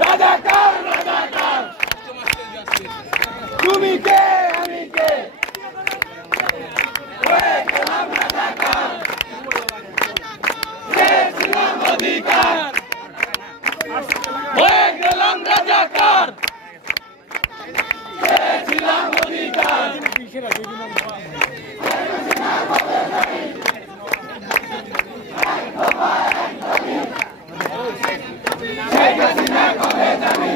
রাজাকার রাজাকার তুমি কে আমি কে হয়ে গেলাম রাজাকার চেয়েছিলাম অধিকার হয়ে গেলাম রাজাকার চেয়েছিলাম অধিকার শেখ হাসিনা কবে যাবে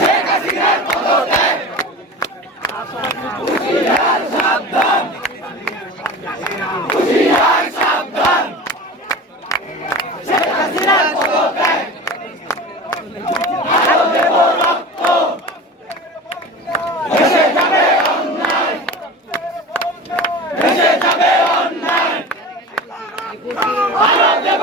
শেখ হাসিনার পদত্যাগ হুঁশিয়ার সাবধান হুঁশিয়ার সাবধান শেখ হাসিনার পদত্যাগ আরো দেব রক্ত ভেসে যাবে অন্যায় ভেসে যাবে অন্যায় আরো দেব